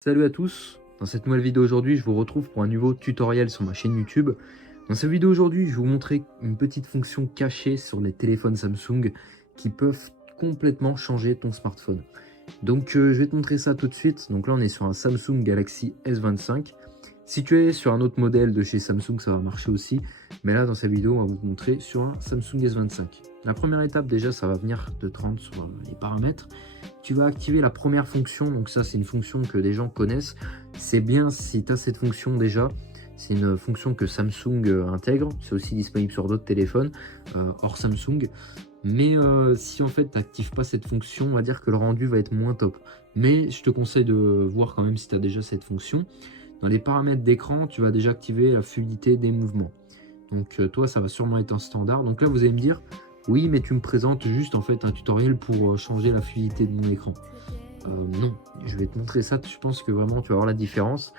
Salut à tous, dans cette nouvelle vidéo aujourd'hui, je vous retrouve pour un nouveau tutoriel sur ma chaîne YouTube. Dans cette vidéo aujourd'hui, je vais vous montrer une petite fonction cachée sur les téléphones Samsung qui peuvent complètement changer ton smartphone. Donc je vais te montrer ça tout de suite. Donc là, on est sur un Samsung Galaxy S25. Si tu es sur un autre modèle de chez Samsung, ça va marcher aussi. Mais là, dans cette vidéo, on va vous montrer sur un Samsung S25. La première étape, déjà, ça va venir de te rendre sur les paramètres. Tu vas activer la première fonction. Donc ça, c'est une fonction que des gens connaissent. C'est bien si tu as cette fonction déjà. C'est une fonction que Samsung intègre. C'est aussi disponible sur d'autres téléphones hors Samsung. Mais si en fait tu n'actives pas cette fonction, on va dire que le rendu va être moins top. Mais je te conseille de voir quand même si tu as déjà cette fonction. Dans les paramètres d'écran, tu vas déjà activer la fluidité des mouvements. Donc toi, ça va sûrement être un standard. Donc là, vous allez me dire, oui, mais tu me présentes juste en fait un tutoriel pour changer la fluidité de mon écran. Non, je vais te montrer ça. Je pense que vraiment, tu vas voir la différence.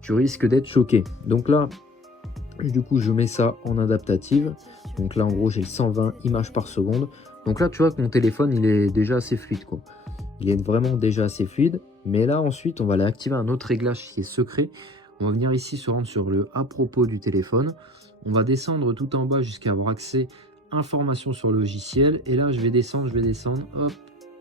Tu risques d'être choqué. Donc là, du coup, je mets ça en adaptative. Donc là, en gros, j'ai le 120 images par seconde. Donc là, tu vois que mon téléphone, il est déjà assez fluide, quoi. Il est vraiment déjà assez fluide. Mais là, ensuite, on va aller activer un autre réglage qui est secret. On va venir ici se rendre sur le à propos du téléphone. On va descendre tout en bas jusqu'à avoir accès informations sur le logiciel. Et là, je vais descendre, hop.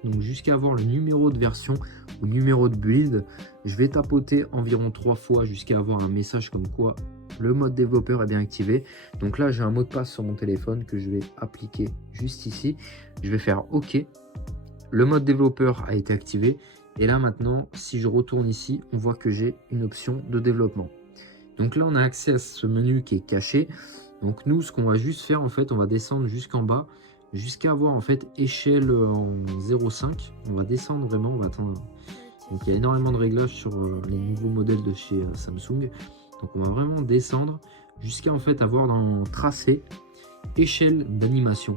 Donc jusqu'à avoir le numéro de version ou numéro de build. Je vais tapoter environ 3 fois jusqu'à avoir un message comme quoi le mode développeur est bien activé. Donc là, j'ai un mot de passe sur mon téléphone que je vais appliquer juste ici. Je vais faire OK. Le mode développeur a été activé. Et là maintenant, si je retourne ici, on voit que j'ai une option de développement. Donc là, on a accès à ce menu qui est caché. Donc nous, ce qu'on va juste faire, en fait, on va descendre jusqu'en bas, jusqu'à avoir en fait échelle en 0,5. On va descendre vraiment, on va attendre. Donc il y a énormément de réglages sur les nouveaux modèles de chez Samsung. Donc on va vraiment descendre jusqu'à en fait avoir dans tracé, échelle d'animation.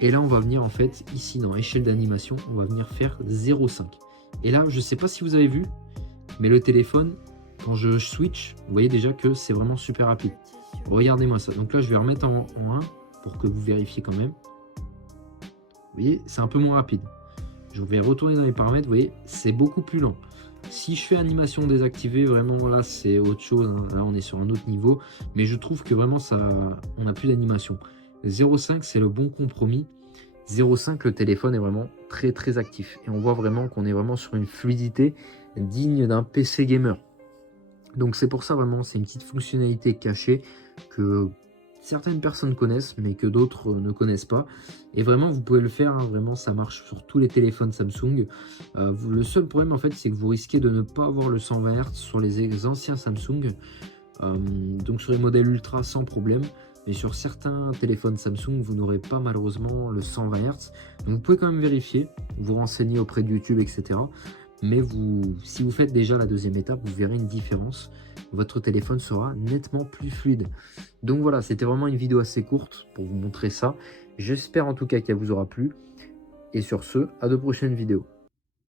Et là, on va venir en fait, ici dans échelle d'animation, on va venir faire 0,5. Et là, je ne sais pas si vous avez vu, mais le téléphone, quand je switch, vous voyez déjà que c'est vraiment super rapide. Regardez-moi ça. Donc là, je vais remettre en 1 pour que vous vérifiez quand même. Vous voyez, c'est un peu moins rapide. Je vais retourner dans les paramètres, vous voyez, c'est beaucoup plus lent. Si je fais animation désactivée, vraiment là, c'est autre chose. Hein. Là, on est sur un autre niveau. Mais je trouve que vraiment, on n'a plus d'animation. 0,5, c'est le bon compromis. 0,5, le téléphone est vraiment très très actif. Et on voit vraiment qu'on est vraiment sur une fluidité digne d'un PC gamer. Donc c'est pour ça vraiment, c'est une petite fonctionnalité cachée que certaines personnes connaissent, mais que d'autres ne connaissent pas. Et vraiment, vous pouvez le faire, hein, vraiment, ça marche sur tous les téléphones Samsung. Le seul problème, en fait, c'est que vous risquez de ne pas avoir le 120 Hz sur les anciens Samsung. Donc sur les modèles Ultra, sans problème. Mais sur certains téléphones Samsung, vous n'aurez pas malheureusement le 120 Hz. Donc vous pouvez quand même vérifier, vous renseigner auprès de YouTube, etc. Mais si vous faites déjà la deuxième étape, vous verrez une différence. Votre téléphone sera nettement plus fluide. Donc voilà, c'était vraiment une vidéo assez courte pour vous montrer ça. J'espère en tout cas qu'elle vous aura plu. Et sur ce, à de prochaines vidéos.